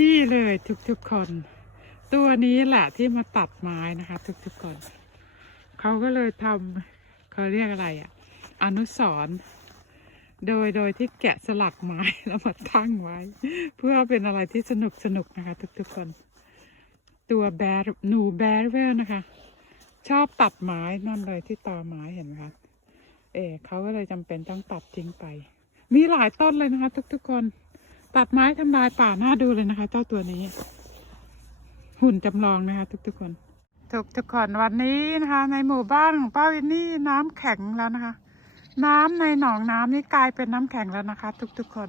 นี่เลยทุกๆคน ตัวนี้แหละที่มาตัดไม้นะคะ ทุกๆคน เขาก็เลยทำเขาเรียกอะไรอะอนุสรโดยโดยที่แกะสลักไม้แล้วมาตั้งไว้ เพื่อเป็นอะไรที่สนุกสนุกนะคะ ทุกๆคน ตัวแบร์หนูแบร์เวลนะคะ ชอบตัดไม้นั่นเลยที่ตอไม้เห็นไหมคะเออเขาก็เลยจำเป็นต้องตัดทิ้งไป มีหลายต้นเลยนะคะ ทุกๆคน ตัดไม้ทำลายป่าหน้าดูเลยนะคะ เจ้าตัวนี้ หุ่นจำลองนะคะ ทุกๆคน ทุกทุกๆคนวันนี้นะคะ ในหมู่บ้านของป้าวินนี่น้ำแข็งแล้วนะคะ น้ำในหนองน้ำนี่กลายเป็นน้ำแข็งแล้วนะคะ ทุกๆคน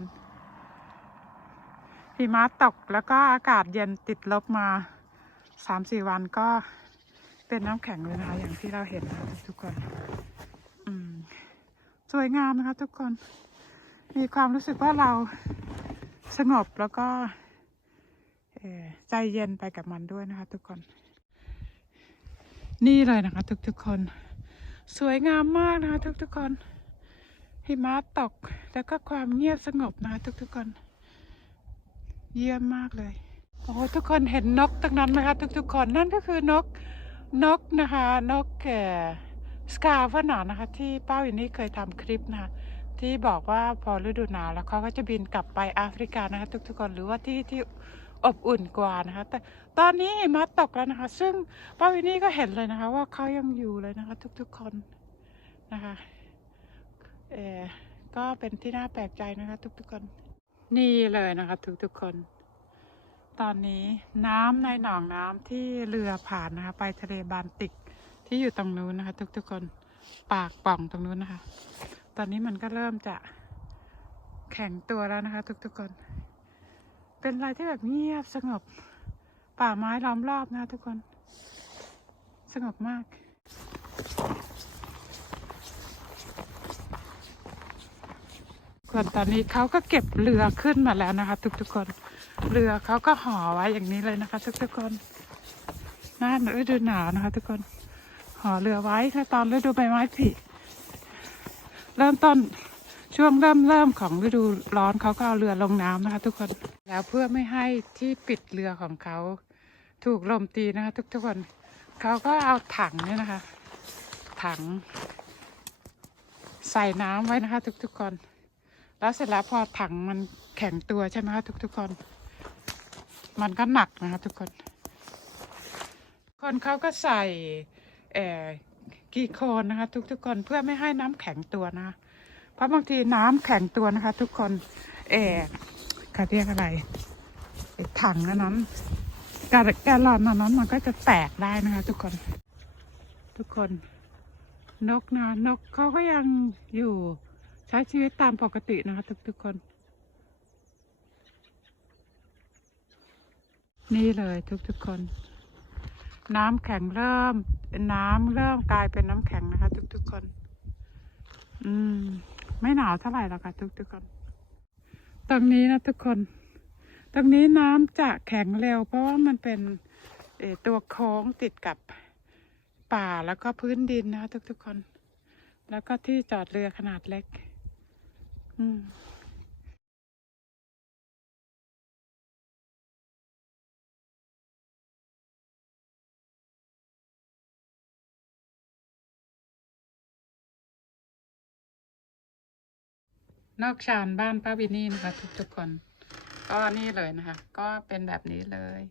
หิมะตกแล้วก็อากาศเย็นติดลบมาสามสี่วันก็เป็นน้ำแข็งเลยนะคะ อย่างที่เราเห็นนะคะทุกคนอืมสวยงามนะคะ ทุกคน มีความรู้สึกว่าเรา สงบแล้วก็ใจเย็นไปกับมันด้วยนะคะ ทุกคน นี่เลยนะคะ ทุกๆคน สวยงามมากนะคะ ทุกๆคนหิมะตกแล้วก็ความเงียบสงบนะคะทุกๆคน เยี่ยมมากเลยโอ้ทุกคนเห็นนกตรงนั้นไหมคะทุกๆคนนั่นก็คือนกนกนะคะ นกแก่สกาวหนานะคะ ที่ป้าวินนี่เคยทำคลิปนะคะ ที่บอกว่าพอฤดูหนาวแล้วเขาก็จะบินกลับไปแอฟริกานะคะ ทุกๆคนหรือว่าที่ที่อบอุ่นกว่านะคะ แต่ตอนนี้หิมะตกแล้วนะคะ ซึ่งป้าวินนี่ก็เห็นเลยนะคะ ว่าเขายังอยู่เลยนะคะ ทุกๆคนนะคะเออก็เป็นที่น่าแปลกใจนะคะ ทุกๆคน นี่เลยนะคะ ทุกๆคน ตอนนี้น้ำในหนองน้ำที่เรือผ่านนะคะ ไปทะเลบาลติกที่อยู่ตรงนู้นนะคะ ทุกๆคน ปากป่องตรงนู้นนะคะ ตอนนี้มันก็เริ่มจะแข็งตัวแล้วนะคะ ทุกๆคน เป็นอะไรที่แบบเงียบสงบ ป่าไม้ล้อมรอบนะทุกคน สงบมากคนตอนนี้เขาก็เก็บเรือขึ้นมาแล้วนะคะ ทุกๆคน เรือเขาก็ห่อไว้อย่างนี้เลยนะคะ ทุกๆคนหน้าฤดูหนาวนะคะ ทุกคนห่อเรือไว้ถ้าตอนฤดูใบไม้ผลิ เริ่มต้นช่วงเริ่มเริ่มของฤดูร้อนเขาก็เอาเรือลงน้ำนะคะ ทุกคนแล้วเพื่อไม่ให้ที่ปิดเรือของเขาถูกลมตีนะคะ ทุกๆคนเขาก็เอาถังเนี่ยนะคะ ถัง ใส่น้ำไว้นะคะ ทุกๆคน แล้วเสร็จแล้วพอถังมันแข็งตัวใช่ไหมคะทุกๆคน มันก็หนักนะคะ ทุกคน คนเขาก็ใส่เอ่อ กีโคนนะคะ ทุกๆคนเพื่อไม่ให้น้ำแข็งตัวนะ เพราะบางทีน้ำแข็งตัวนะคะ ทุกคนเออเขาเรียกอะไรถังนั้นกาแกลอนอันนั้นมันก็จะแตกได้นะคะ ทุกคน ทุกคนนกนะนกเขาก็ยังอยู่ใช้ชีวิตตามปกตินะคะ ทุกๆคน นี่เลยทุกๆคน น้ำแข็งเริ่มน้ำเริ่มกลายเป็นน้ำแข็งนะคะ ทุกๆคน อืม ไม่หนาวเท่าไหร่หรอกค่ะทุกๆคน ตรงนี้นะทุกคน ตรงนี้น้ำจะแข็งเร็ว เพราะว่ามันเป็นเอตัวโค้งติดกับป่าแล้วก็พื้นดินนะคะทุกๆคน แล้วก็ที่จอดเรือขนาดเล็ก อืม นอกชานบ้านป้าวินนี่นะคะทุกๆคน ก็นี่เลยนะคะ ก็เป็นแบบนี้เลย